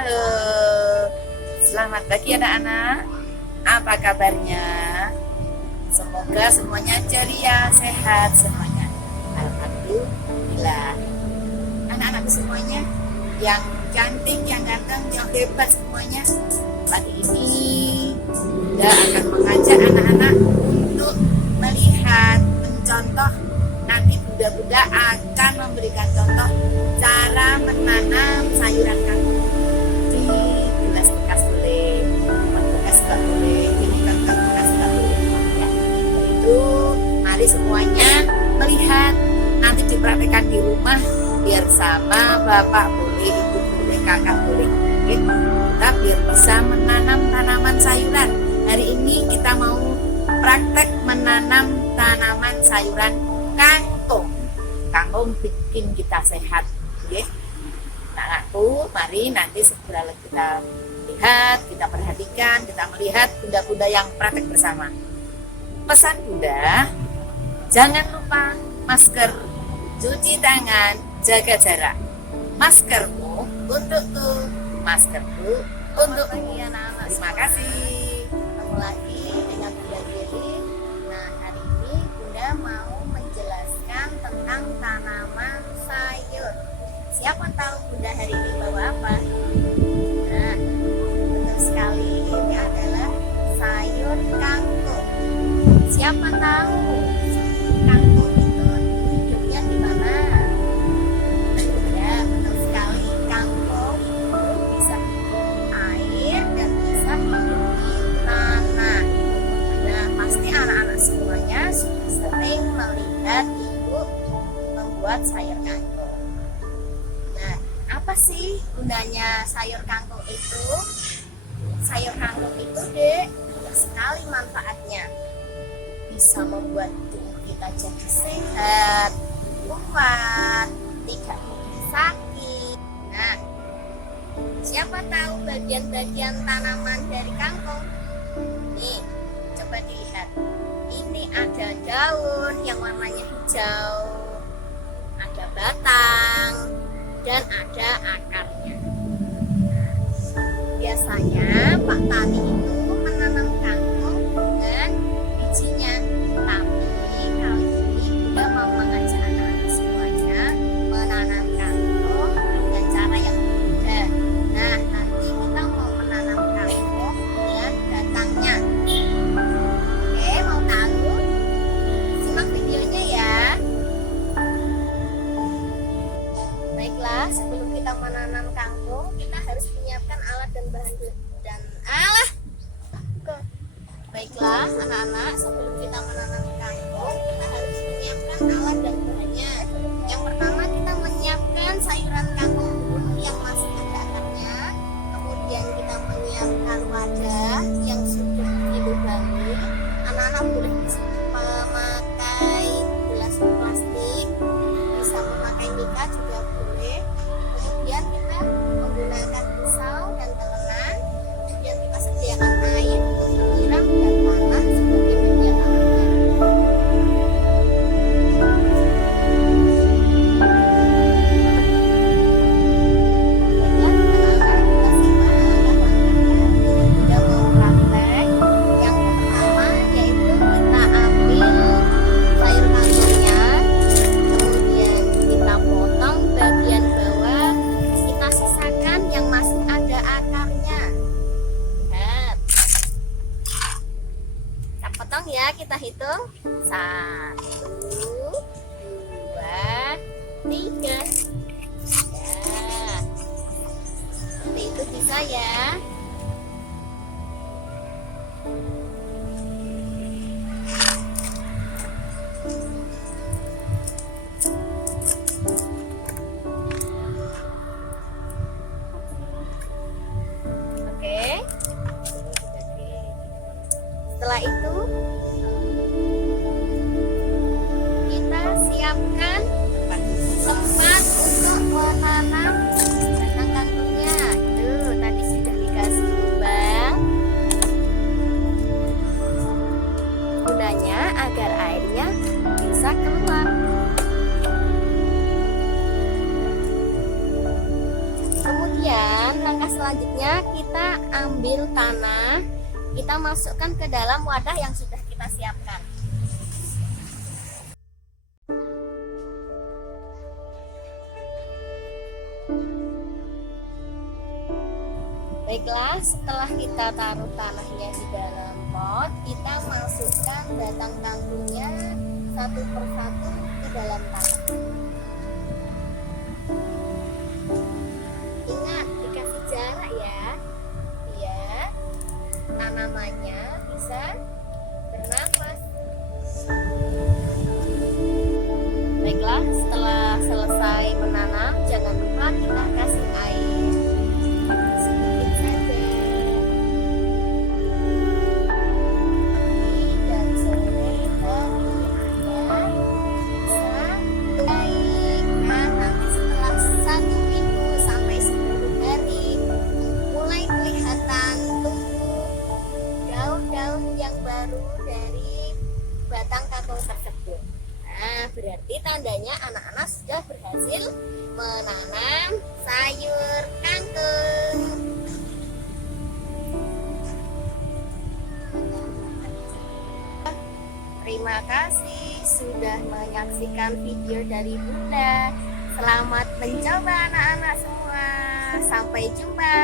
Halo, selamat pagi anak-anak. Apa kabarnya? Semoga semuanya ceria, sehat semuanya. Alhamdulillah. Anak-anakku semuanya, yang cantik, yang ganteng, yang hebat semuanya. Pagi ini Bunda akan mengajak anak-anak untuk melihat, mencontoh. Nanti Bunda akan memberikan contoh cara menanam sayuran kangkung di gelas bekas boleh, bekas juga boleh, ini kangkung bekas juga boleh. Ya. Itu mari semuanya melihat, nanti dipraktekkan di rumah biar sama bapak boleh, ibu boleh, kakak boleh. Oke? Kita biar bisa menanam tanaman sayuran. Hari ini kita mau praktek menanam tanaman sayuran kangkung. Kangkung bikin kita sehat, ya. Anakku, mari nanti segera kita lihat, kita perhatikan, kita melihat bunda-bunda yang praktek bersama. Pesan Bunda, jangan lupa masker, cuci tangan, jaga jarak. Maskermu untukku, maskerku untukmu. Terima kasih. Ketemu lagi dengan Bunda Giri. Nah, hari ini Bunda mau menjelaskan tentang tanaman sayur. Siapa tahu Bunda hari ini bawa apa? Nah, betul sekali, ini adalah sayur kangkung. Siapa tahu kangkung itu hidupnya di mana? Ya, betul sekali, kangkung itu bisa hidup di air dan bisa hidup di tanah. Nah, pasti anak-anak semuanya sudah sering melihat ibu membuat sayur kangkung. Nah, apa sih gunanya sayur kangkung itu? Sayur kangkung itu banyak sekali manfaatnya. Bisa membuat tubuh kita jadi sehat, kuat, tidak mudah sakit. Nah, siapa tahu bagian-bagian tanaman dari kangkung? Nih, coba dilihat. Ini ada daun yang warnanya hijau, ada batang, dan ada akarnya. Nah, biasanya Pak Tani itu menanam kangkung dengan bijinya. Tapi kali ini Bunda mau mengajak anak-anak semuanya menanam kangkung dengan cara yang berbeda. Nah, nanti kita mau menanam kangkung dengan batangnya. Oke, mau tahu? Simak videonya ya. Baiklah, sebelum kita menanam kangkung, kita harus menyiapkan alat dan bahan Baiklah, anak-anak, sebelum kita menanam kangkung, kita harus menyiapkan alat dan bahannya. Yang pertama, kita menyiapkan sayuran kangkung dulu yang masih ada akarnya. Kemudian kita menyiapkan wadah yang sudah dilubangi. Anak-anak boleh memakai gelas plastik, bisa memakai mika juga boleh. Kemudian kita menggunakan pisau dan telenan. Kemudian kita sediakan air untuk menyiram dan tanah sebagai media tanamnya. Baiklah, anak-anak, kita simak langkah-langkahnya. Kita mau praktek. Yang pertama yaitu kita ambil sayur kangkungnya, kemudian kita potong bagian bawah, kita sisakan yang masih ada akarnya. Lihat, kita potong ya, kita hitung 1, 2, 3. Ya, seperti itu bisa ya. Oke. Setelah itu kita siapkan tempat untuk menanam batang kangkungnya. Tuh, tadi sudah dikasih selanjutnya kita ambil tanah, kita masukkan ke dalam wadah yang sudah kita siapkan. Baiklah, setelah kita taruh tanahnya di dalam pot, kita masukkan batang kangkungnya satu persatu ke dalam tanah. Ingat, dikasih jarak ya, biar tanamannya bisa bernafas. Baiklah, setelah selesai menanam, jangan lupa kita kasih air sedikit saja. Pagi dan sore hari Anda bisa baik. Nah, nanti setelah 1 minggu sampai 10 hari mulai kelihatan tumbuh daun-daun yang baru dari batang kangkung tersebut. Nah, berarti tandanya anak-anak sudah berhasil menanam sayur kangkung. Terima kasih sudah menyaksikan video dari Bunda. Selamat mencoba anak-anak semua. Sampai jumpa.